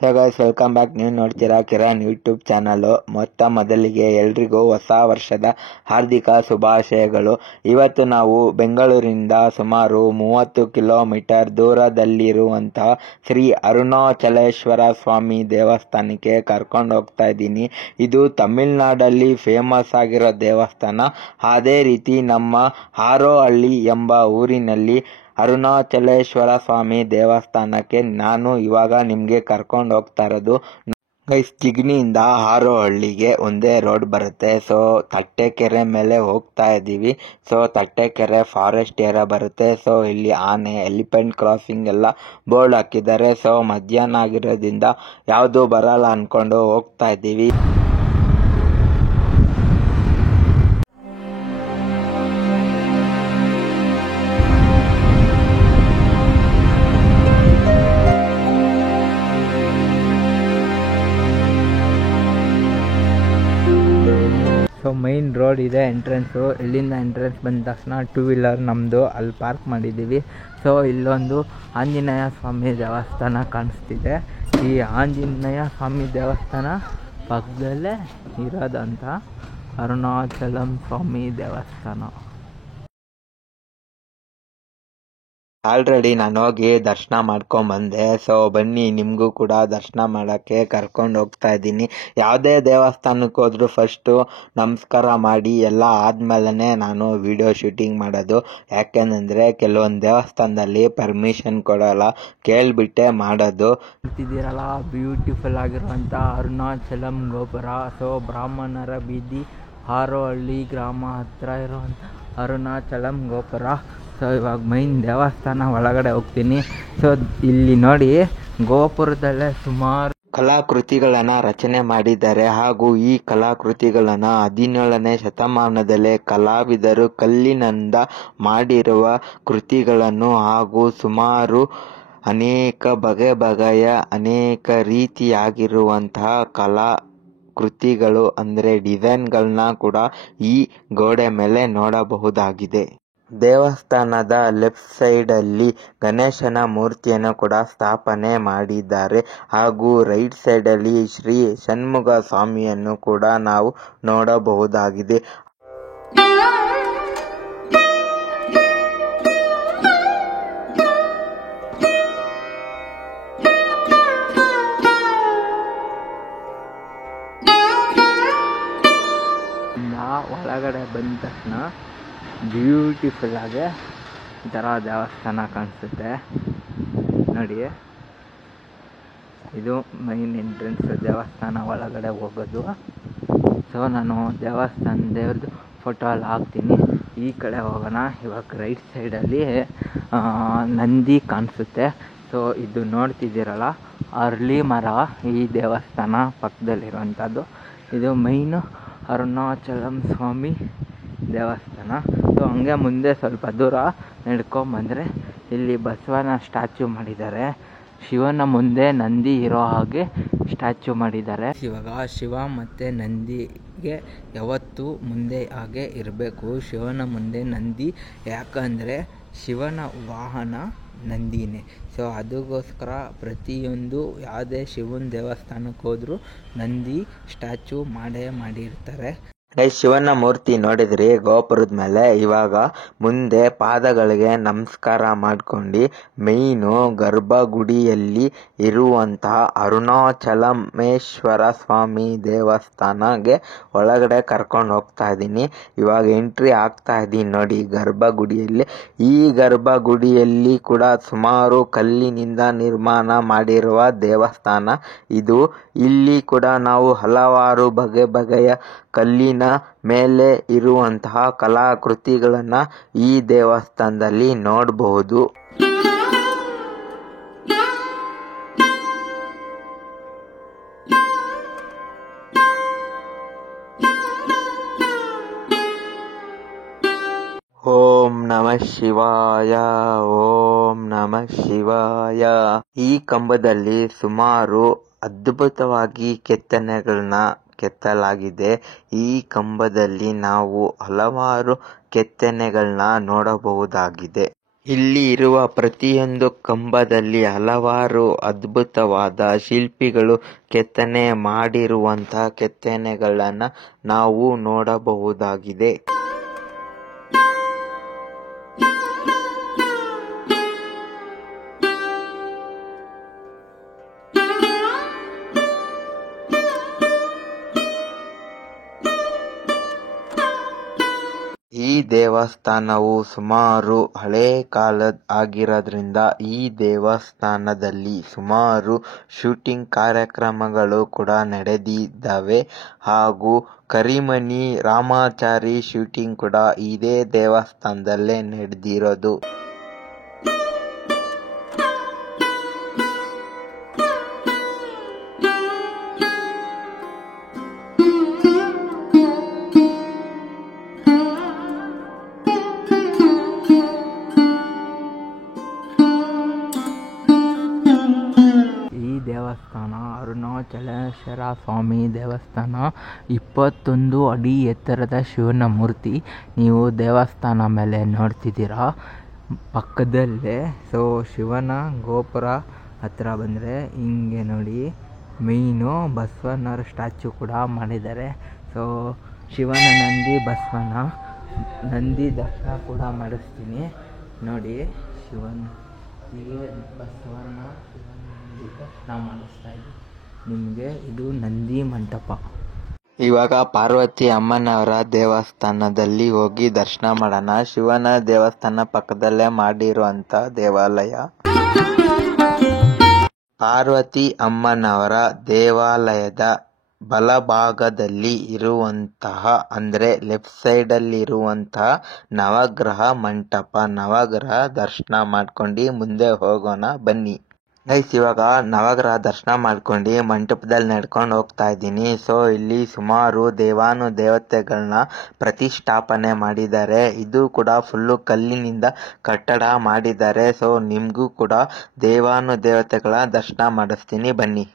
So guys, welcome back. ನೀವು ನೋಡ್ತೀರಾ Kiran YouTube channel. ಮೊದಲಿಗೆ ಎಲ್ರಿಗೂ ಹೊಸ ವರ್ಷದ ಹಾರ್ದಿಕ ಶುಭಾಶಯಗಳು. ಇವತ್ತು ನಾವು ಬೆಂಗಳೂರಿನಿಂದ ಸುಮಾರು 30 ಕಿಲೋಮೀಟರ್ ದೂರದಲ್ಲಿರುವಂತಹ ಶ್ರೀ ಅರುಣಾಚಲೇಶ್ವರ ಸ್ವಾಮಿ ದೇವಸ್ಥಾನಕ್ಕೆ ಕರ್ಕೊಂಡು ಹೋಗ್ತಾ ಇದ್ದೀನಿ. ಇದು ತಮಿಳುನಾಡಲ್ಲಿ ಫೇಮಸ್ ಆಗಿರೋ ದೇವಸ್ಥಾನ. ಅದೇ ರೀತಿ ನಮ್ಮ ಹಾರೋಹಳ್ಳಿ ಎಂಬ ಊರಿನಲ್ಲಿ ಅರುಣಾಚಲೇಶ್ವರ ಸ್ವಾಮಿ ದೇವಸ್ಥಾನಕ್ಕೆ ನಾನು ಇವಾಗ ನಿಮಗೆ ಕರ್ಕೊಂಡು ಹೋಗ್ತಾ ಇರೋದು. ಗೈಸ್, ಜಿಗಣಿಯಿಂದ ಹಾರೋಹಳ್ಳಿಗೆ ಒಂದೇ ರೋಡ್ ಬರುತ್ತೆ. ಸೊ ತಟ್ಟೆಕೆರೆ ಮೇಲೆ ಹೋಗ್ತಾ ಇದ್ದೀವಿ. ಸೊ ತಟ್ಟೆಕೆರೆ ಫಾರೆಸ್ಟ್ ಏರಿಯಾ ಬರುತ್ತೆ. ಸೊ ಇಲ್ಲಿ ಆನೆ, ಎಲಿಫೆಂಟ್ ಕ್ರಾಸಿಂಗ್ ಎಲ್ಲ ಬೋರ್ಡ್ ಹಾಕಿದ್ದಾರೆ. ಸೊ ಮಧ್ಯಾಹ್ನ ಆಗಿರೋದ್ರಿಂದ ಯಾವುದು ಬರಲ್ಲ ಅಂದ್ಕೊಂಡು ಹೋಗ್ತಾ ಇದ್ದೀವಿ. ಸೊ ಮೈನ್ ರೋಡ್ ಇದೆ ಎಂಟ್ರೆನ್ಸು. ಇಲ್ಲಿಂದ ಎಂಟ್ರೆನ್ಸ್ ಬಂದ ತಕ್ಷಣ 2 ವೀಲರ್ ನಮ್ಮದು ಅಲ್ಲಿ ಪಾರ್ಕ್ ಮಾಡಿದ್ದೀವಿ. ಸೊ ಇಲ್ಲೊಂದು ಆಂಜನೇಯ ಸ್ವಾಮಿ ದೇವಸ್ಥಾನ ಕಾಣಿಸ್ತಿದೆ. ಈ ಆಂಜನೇಯ ಸ್ವಾಮಿ ದೇವಸ್ಥಾನ ಪಕ್ಕದಲ್ಲೇ ಇರೋದಂಥ ಅರುಣಾಚಲಂ ಸ್ವಾಮಿ ದೇವಸ್ಥಾನ. ಆಲ್ರೆಡಿ ನಾನು ಹೋಗಿ ದರ್ಶನ ಮಾಡ್ಕೊಂಬಂದೆ. ಸೊ ಬನ್ನಿ, ನಿಮಗೂ ಕೂಡ ದರ್ಶನ ಮಾಡೋಕ್ಕೆ ಕರ್ಕೊಂಡು ಹೋಗ್ತಾ ಇದ್ದೀನಿ. ಯಾವುದೇ ದೇವಸ್ಥಾನಕ್ಕೆ ಹೋದ್ರೂ ಫಸ್ಟು ನಮಸ್ಕಾರ ಮಾಡಿ ಎಲ್ಲ ಆದಮೇಲೆ ನಾನು ವಿಡಿಯೋ ಶೂಟಿಂಗ್ ಮಾಡೋದು. ಯಾಕೆಂದರೆ ಕೆಲವೊಂದು ದೇವಸ್ಥಾನದಲ್ಲಿ ಪರ್ಮಿಷನ್ ಕೊಡೋಲ್ಲ, ಕೇಳಿಬಿಟ್ಟೆ ಮಾಡೋದು. ಅಂತಿದ್ದೀರಲ್ಲ, ಬ್ಯೂಟಿಫುಲ್ ಆಗಿರುವಂಥ ಅರುಣಾಚಲಂ ಗೋಪುರ. ಸೊ ಬ್ರಾಹ್ಮಣರ ಬೀದಿ, ಹಾರೋಹಳ್ಳಿ ಗ್ರಾಮ ಹತ್ರ ಇರುವಂಥ ಅರುಣಾಚಲಂ ಗೋಪುರ. ಸೊ ಇವಾಗ ಮೈನ್ ದೇವಸ್ಥಾನ ಒಳಗಡೆ ಹೋಗ್ತೀನಿ. ಸೊ ಇಲ್ಲಿ ನೋಡಿ, ಗೋಪುರದಲ್ಲೇ ಸುಮಾರು ಕಲಾಕೃತಿಗಳನ್ನು ರಚನೆ ಮಾಡಿದ್ದಾರೆ. ಹಾಗೂ ಈ ಕಲಾಕೃತಿಗಳನ್ನು 17ನೇ ಶತಮಾನದಲ್ಲೇ ಕಲಾವಿದರು ಕಲ್ಲಿನಿಂದ ಮಾಡಿರುವ ಕೃತಿಗಳನ್ನು ಹಾಗೂ ಸುಮಾರು ಅನೇಕ ಬಗೆಯ ಅನೇಕ ರೀತಿಯಾಗಿರುವಂತಹ ಕಲಾಕೃತಿಗಳು ಅಂದರೆ ಡಿಸೈನ್ಗಳನ್ನ ಕೂಡ ಈ ಗೋಡೆ ಮೇಲೆ ನೋಡಬಹುದಾಗಿದೆ. ದೇವಸ್ಥಾನದ ಲೆಫ್ಟ್ ಸೈಡಲ್ಲಿ ಗಣೇಶನ ಮೂರ್ತಿಯನ್ನು ಕೂಡ ಸ್ಥಾಪನೆ ಮಾಡಿದ್ದಾರೆ. ಹಾಗೂ ರೈಟ್ ಸೈಡಲ್ಲಿ ಶ್ರೀ ಷಣ್ಮುಖ ಸ್ವಾಮಿಯನ್ನು ಕೂಡ ನಾವು ನೋಡಬಹುದಾಗಿದೆ. ಒಳಗಡೆ ಬಂದ ತಕ್ಷಣ ಬ್ಯೂಟಿಫುಲ್ ಆಗಿ ಈ ಥರ ದೇವಸ್ಥಾನ ಕಾಣಿಸುತ್ತೆ ನೋಡಿ. ಇದು ಮೈನ್ ಎಂಟ್ರೆನ್ಸ್, ದೇವಸ್ಥಾನ ಒಳಗಡೆ ಹೋಗೋದು. ಸೊ ನಾನು ದೇವಸ್ಥಾನ ದೇವ್ರದ್ದು ಫೋಟೋ ಎಲ್ಲ ಹಾಕ್ತೀನಿ. ಈ ಕಡೆ ಹೋಗೋಣ. ಇವಾಗ ರೈಟ್ ಸೈಡಲ್ಲಿ ನಂದಿ ಕಾಣಿಸುತ್ತೆ. ಸೊ ಇದು ನೋಡ್ತಿದ್ದೀರಲ್ಲ, ಅರಳಿ ಮರ ಈ ದೇವಸ್ಥಾನ ಪಕ್ಕದಲ್ಲಿರುವಂಥದ್ದು. ಇದು ಮೈನು ಅರುಣಾಚಲಂ ಸ್ವಾಮಿ ದೇವಸ್ಥಾನ. ಸೊ ಹಂಗೆ ಮುಂದೆ ಸ್ವಲ್ಪ ದೂರ ನಡ್ಕೊಂಬಂದರೆ ಇಲ್ಲಿ ಬಸವನ ಸ್ಟ್ಯಾಚ್ಯೂ ಮಾಡಿದ್ದಾರೆ. ಶಿವನ ಮುಂದೆ ನಂದಿ ಇರೋ ಹಾಗೆ ಸ್ಟ್ಯಾಚ್ಯೂ ಮಾಡಿದ್ದಾರೆ. ಇವಾಗ ಶಿವ ಮತ್ತು ನಂದಿಗೆ ಯಾವತ್ತೂ ಮುಂದೆ ಹಾಗೆ ಇರಬೇಕು. ಶಿವನ ಮುಂದೆ ನಂದಿ, ಯಾಕಂದರೆ ಶಿವನ ವಾಹನ ನಂದಿನೇ. ಸೊ ಅದಕ್ಕೋಸ್ಕರ ಪ್ರತಿಯೊಂದು ಯಾವುದೇ ಶಿವನ ದೇವಸ್ಥಾನಕ್ಕೆ ಹೋದರೂ ನಂದಿ ಸ್ಟ್ಯಾಚ್ಯೂ ಮಾಡಿರ್ತಾರೆ. ಶಿವನ ಮೂರ್ತಿ ನೋಡಿದ್ರಿ ಗೋಪುರದ ಮೇಲೆ. ಇವಾಗ ಮುಂದೆ ಪಾದಗಳಿಗೆ ನಮಸ್ಕಾರ ಮಾಡ್ಕೊಂಡು ಮೈನು ಗರ್ಭಗುಡಿಯಲ್ಲಿ ಇರುವಂತಹ ಅರುಣಾಚಲಮೇಶ್ವರ ಸ್ವಾಮಿ ದೇವಸ್ಥಾನಗೆ ಒಳಗಡೆ ಕರ್ಕೊಂಡು ಹೋಗ್ತಾ ಇದ್ದೀನಿ. ಇವಾಗ ಎಂಟ್ರಿ ಆಗ್ತಾ ಇದ್ದೀನಿ ನೋಡಿ ಗರ್ಭಗುಡಿಯಲ್ಲಿ. ಈ ಗರ್ಭಗುಡಿಯಲ್ಲಿ ಕೂಡ ಸುಮಾರು ಕಲ್ಲಿನಿಂದ ನಿರ್ಮಾಣ ಮಾಡಿರುವ ದೇವಸ್ಥಾನ ಇದು. ಇಲ್ಲಿ ಕೂಡ ನಾವು ಹಲವಾರು ಬಗೆಯ ಕಲ್ಲಿನ ಮೇಲೆ ಇರುವಂತಹ ಕಲಾಕೃತಿಗಳನ್ನು ಈ ದೇವಸ್ಥಾನದಲ್ಲಿ ನೋಡಬಹುದು. ಓಂ ನಮಃ ಶಿವಾಯ, ಓಂ ನಮಃ ಶಿವಾಯ. ಈ ಕಂಬದಲ್ಲಿ ಸುಮಾರು ಅದ್ಭುತವಾಗಿ ಕೆತ್ತನೆಗಳನ್ನ ಕೆತ್ತಲಾಗಿದೆ. ಈ ಕಂಬದಲ್ಲಿ ನಾವು ಹಲವಾರು ಕೆತ್ತನೆಗಳನ್ನ ನೋಡಬಹುದಾಗಿದೆ. ಇಲ್ಲಿ ಇರುವ ಪ್ರತಿಯೊಂದು ಕಂಬದಲ್ಲಿ ಹಲವಾರು ಅದ್ಭುತವಾದ ಶಿಲ್ಪಿಗಳು ಕೆತ್ತನೆ ಮಾಡಿರುವಂಥ ಕೆತ್ತನೆಗಳನ್ನ ನಾವು ನೋಡಬಹುದಾಗಿದೆ. ಈ ದೇವಸ್ಥಾನವು ಸುಮಾರು ಹಳೇ ಕಾಲದ್ ಆಗಿರೋದ್ರಿಂದ ಈ ದೇವಸ್ಥಾನದಲ್ಲಿ ಸುಮಾರು ಶೂಟಿಂಗ್ ಕಾರ್ಯಕ್ರಮಗಳು ಕೂಡ ನಡೆದಿದ್ದಾವೆ ಹಾಗೂ ಕರಿಮನಿ ರಾಮಾಚಾರಿ ಶೂಟಿಂಗ್ ಕೂಡ ಇದೇ ದೇವಸ್ಥಾನದಲ್ಲೇ ನಡೆದಿರೋದು. ದೇವಸ್ಥಾನ ಅರುಣಾಚಲೇಶ್ವರ ಸ್ವಾಮಿ ದೇವಸ್ಥಾನ. 21 ಅಡಿ ಎತ್ತರದ ಶಿವನ ಮೂರ್ತಿ ನೀವು ದೇವಸ್ಥಾನ ಮೇಲೆ ನೋಡ್ತಿದ್ದೀರಾ. ಪಕ್ಕದಲ್ಲೇ ಶಿವನ ಗೋಪುರ ಹತ್ರ ಬಂದರೆ ಹಿಂಗೆ ನೋಡಿ ಮೇಯ್ನು ಬಸವಣ್ಣರ ಸ್ಟ್ಯಾಚು ಕೂಡ ಮಾಡಿದ್ದಾರೆ. ಶಿವನ ನಂದಿ ಬಸವಣ್ಣ ನಂದಿ ದರ್ಶನ ಕೂಡ ಮಾಡಿಸ್ತೀನಿ ನೋಡಿ. ಶಿವನಿಗೆ ಬಸವಣ್ಣ ನಾವು ಮಾಡಿಸ್ತಾ ಇದ್ದೀವಿ ನಿಮಗೆ. ಇದು ನಂದಿ ಮಂಟಪ. ಇವಾಗ ಪಾರ್ವತಿ ಅಮ್ಮನವರ ದೇವಸ್ಥಾನದಲ್ಲಿ ಹೋಗಿ ದರ್ಶನ ಮಾಡೋಣ. ಶಿವನ ದೇವಸ್ಥಾನ ಪಕ್ಕದಲ್ಲೇ ಮಾಡಿರುವಂತ ದೇವಾಲಯ. ಪಾರ್ವತಿ ಅಮ್ಮನವರ ದೇವಾಲಯದ ಬಲಭಾಗದಲ್ಲಿ ಇರುವಂತಹ ಅಂದ್ರೆ ಲೆಫ್ಟ್ ಸೈಡ್ ಅಲ್ಲಿ ಇರುವಂತಹ ನವಗ್ರಹ ಮಂಟಪ. ನವಗ್ರಹ ದರ್ಶನ ಮಾಡ್ಕೊಂಡು ಮುಂದೆ ಹೋಗೋಣ ಬನ್ನಿ. ಗೈಸ್, ಇವಾಗ ನವಗ್ರಹ ದರ್ಶನ ಮಾಡ್ಕೊಂಡು ಮಂಟಪದಲ್ಲಿ ನಡ್ಕೊಂಡು ಹೋಗ್ತಾ ಇದ್ದೀನಿ. ಇಲ್ಲಿ ಸುಮಾರು ದೇವತೆಗಳನ್ನ ಪ್ರತಿಷ್ಠಾಪನೆ ಮಾಡಿದ್ದಾರೆ. ಇದು ಕೂಡ ಫುಲ್ಲು ಕಲ್ಲಿನಿಂದ ಕಟ್ಟಡ ಮಾಡಿದ್ದಾರೆ. ನಿಮ್ಗೂ ಕೂಡ ದೇವತೆಗಳ ದರ್ಶನ ಮಾಡಿಸ್ತೀನಿ ಬನ್ನಿ.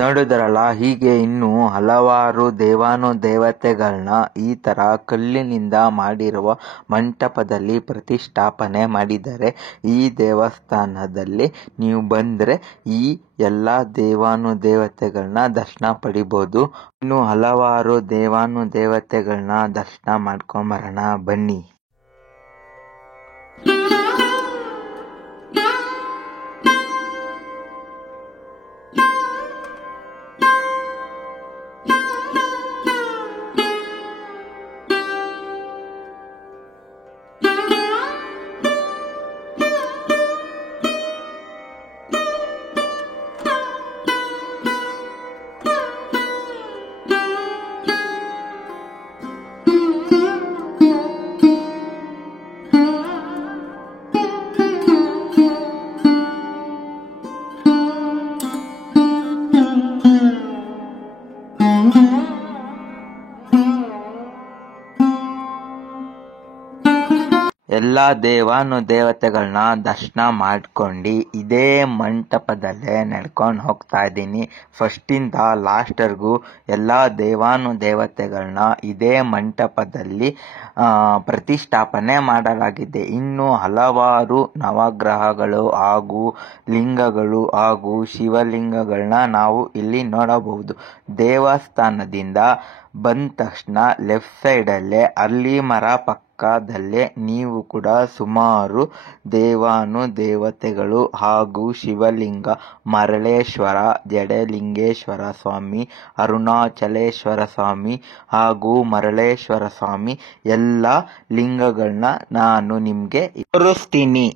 ನೋಡಿದ್ರಲ್ಲ, ಹೀಗೆ ಇನ್ನು ಹಲವಾರು ದೇವತೆಗಳನ್ನ ಈ ತರ ಕಲ್ಲಿನಿಂದ ಮಾಡಿರುವ ಮಂಟಪದಲ್ಲಿ ಪ್ರತಿಷ್ಠಾಪನೆ ಮಾಡಿದ್ದಾರೆ. ಈ ದೇವಸ್ಥಾನದಲ್ಲಿ ನೀವು ಬಂದ್ರೆ ಈ ಎಲ್ಲಾ ದೇವತೆಗಳನ್ನ ದರ್ಶನ ಪಡಿಬಹುದು. ಇನ್ನು ಹಲವಾರು ದೇವತೆಗಳನ್ನ ದರ್ಶನ ಮಾಡ್ಕೊಂಬರೋಣ ಬನ್ನಿ. ಎಲ್ಲ ದೇವಾನುದೇವತೆಗಳನ್ನ ದರ್ಶನ ಮಾಡ್ಕೊಂಡು ಇದೇ ಮಂಟಪದಲ್ಲೇ ನಡ್ಕೊಂಡು ಹೋಗ್ತಾ ಇದ್ದೀನಿ. ಫಸ್ಟಿಂದ ಲಾಸ್ಟ್ವರೆಗೂ ಎಲ್ಲ ದೇವಾನುದೇವತೆಗಳನ್ನ ಇದೇ ಮಂಟಪದಲ್ಲಿ ಪ್ರತಿಷ್ಠಾಪನೆ ಮಾಡಲಾಗಿದೆ. ಇನ್ನು ಹಲವಾರು ನವಗ್ರಹಗಳು ಹಾಗೂ ಲಿಂಗಗಳು ಹಾಗೂ ಶಿವಲಿಂಗಗಳನ್ನ ನಾವು ಇಲ್ಲಿ ನೋಡಬಹುದು. ದೇವಸ್ಥಾನದಿಂದ ಬಂದ ತಕ್ಷಣ ಲೆಫ್ಟ್ ಸೈಡಲ್ಲೇ ಅರಳಿ ಮರ ಪಕ್ಕದಲ್ಲೇ ನೀವು ಕೂಡ ಸುಮಾರು ದೇವಾನುದೇವತೆಗಳು ಹಾಗೂ ಶಿವಲಿಂಗ, ಮರಳೇಶ್ವರ, ಜಡಲಿಂಗೇಶ್ವರ ಸ್ವಾಮಿ, ಅರುಣಾಚಲೇಶ್ವರ ಸ್ವಾಮಿ ಹಾಗೂ ಮರಳೇಶ್ವರ ಸ್ವಾಮಿ ಎಲ್ಲ ಲಿಂಗಗಳನ್ನ ನಾನು ನಿಮಗೆ ತೋರಿಸ್ತೀನಿ.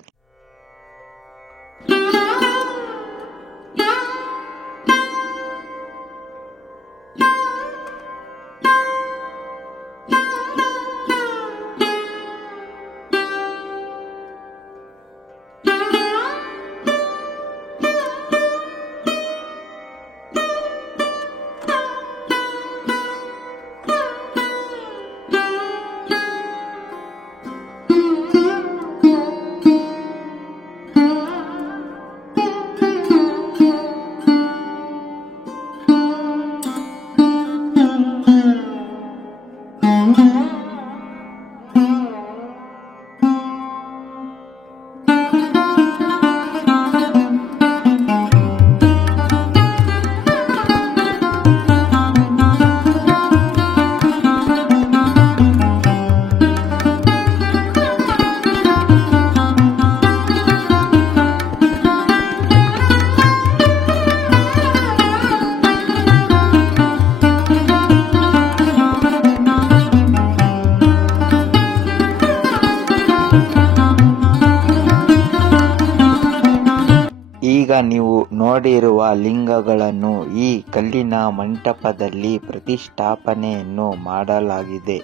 ಈಗ ನೀವು ನೋಡಿರುವ ಲಿಂಗಗಳನ್ನು ಈ ಕಲ್ಲಿನ ಮಂಟಪದಲ್ಲಿ ಪ್ರತಿಷ್ಠಾಪನೆಯನ್ನು ಮಾಡಲಾಗಿದೆ.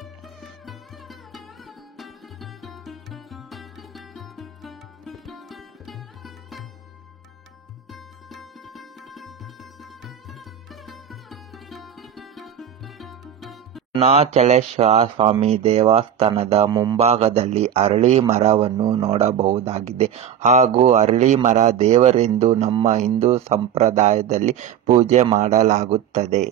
ಅರುಣಾಚಲೇಶ್ವರ ಸ್ವಾಮಿ ದೇವಸ್ಥಾನದ ಮುಂಭಾಗದಲ್ಲಿ ಅರಳಿ ಮರವನ್ನು ನೋಡಬಹುದಾಗಿದೆ. ಹಾಗೂ ಅರಳಿ ಮರ ದೇವರೆಂದು ನಮ್ಮ ಹಿಂದೂ ಸಂಪ್ರದಾಯದಲ್ಲಿ ಪೂಜೆ ಮಾಡಲಾಗುತ್ತದೆ.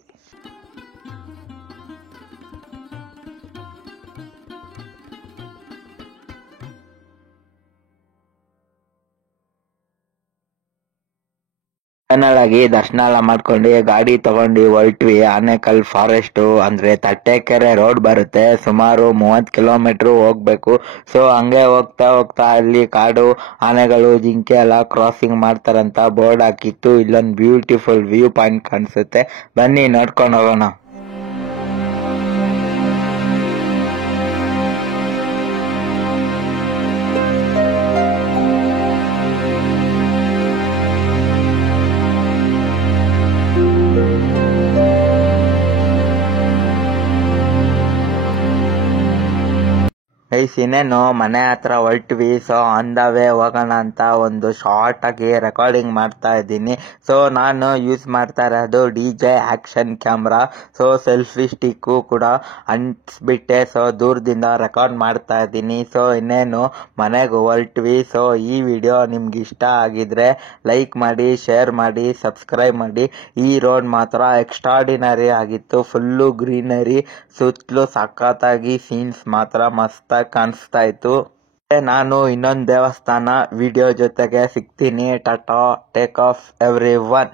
ಫೈನಲ್ ಆಗಿ ದರ್ಶನ ಎಲ್ಲ ಮಾಡ್ಕೊಂಡು ಗಾಡಿ ತಗೊಂಡು ಹೊರಟ್ವಿ. ಆನೇಕಲ್ ಫಾರೆಸ್ಟ್ ಅಂದ್ರೆ ತಟ್ಟೆಕೆರೆ ರೋಡ್ ಬರುತ್ತೆ, ಸುಮಾರು 30 ಕಿಲೋಮೀಟರ್ ಹೋಗ್ಬೇಕು. ಸೊ ಹಂಗೆ ಹೋಗ್ತಾ ಹೋಗ್ತಾ ಅಲ್ಲಿ ಕಾಡು ಆನೆಗಳು, ಜಿಂಕೆ ಎಲ್ಲ ಕ್ರಾಸಿಂಗ್ ಮಾಡ್ತಾರಂತ ಬೋರ್ಡ್ ಹಾಕಿತ್ತು. ಇಲ್ಲೊಂದು ಬ್ಯೂಟಿಫುಲ್ ವ್ಯೂ ಪಾಯಿಂಟ್ ಕಾಣಿಸುತ್ತೆ, ಬನ್ನಿ ನೋಡ್ಕೊಂಡು ಹೋಗೋಣ. ಇನ್ನೇನು ಮನೆ ಹತ್ರ ಹೊರಟ್ವಿ. ಸೊ ಆನ್ ದ ವೇ ಹೋಗೋಣ ಅಂತ ಒಂದು ಶಾರ್ಟ್ ಆಗಿ ರೆಕಾರ್ಡಿಂಗ್ ಮಾಡ್ತಾ ಇದ್ದೀನಿ. ಸೊ ನಾನು ಯೂಸ್ ಮಾಡ್ತಾ ಇರೋದು DJ action camera. So selfie stick ಕೂಡ ಅಂಟಿಸ್ಬಿಟ್ಟೆ. ಸೊ ದೂರದಿಂದ ರೆಕಾರ್ಡ್ ಮಾಡ್ತಾ ಇದ್ದೀನಿ. ಸೊ ಇನ್ನೇನು ಮನೆಗೆ ಹೊರಟ್ವಿ. ಸೊ ಈ ವಿಡಿಯೋ ನಿಮ್ಗೆ ಇಷ್ಟ ಆಗಿದ್ರೆ ಲೈಕ್ ಮಾಡಿ, ಶೇರ್ ಮಾಡಿ, ಸಬ್ಸ್ಕ್ರೈಬ್ ಮಾಡಿ. ಈ ರೋಡ್ ಮಾತ್ರ ಎಕ್ಸ್ಟ್ರಾಡಿನರಿ ಆಗಿತ್ತು, ಫುಲ್ಲು ಗ್ರೀನರಿ, ಸುತ್ತಲೂ ಸಖತ್ತಾಗಿ ಸೀನ್ಸ್ ಮಾತ್ರ ಮಸ್ತಾಗಿ ಕಾಣಿಸ್ತಾ ಇತ್ತು. ನಾನು ಇನ್ನೊಂದು ದೇವಸ್ಥಾನ ವಿಡಿಯೋ ಜೊತೆಗೆ ಸಿಗ್ತೀನಿ. Tata, take off every one.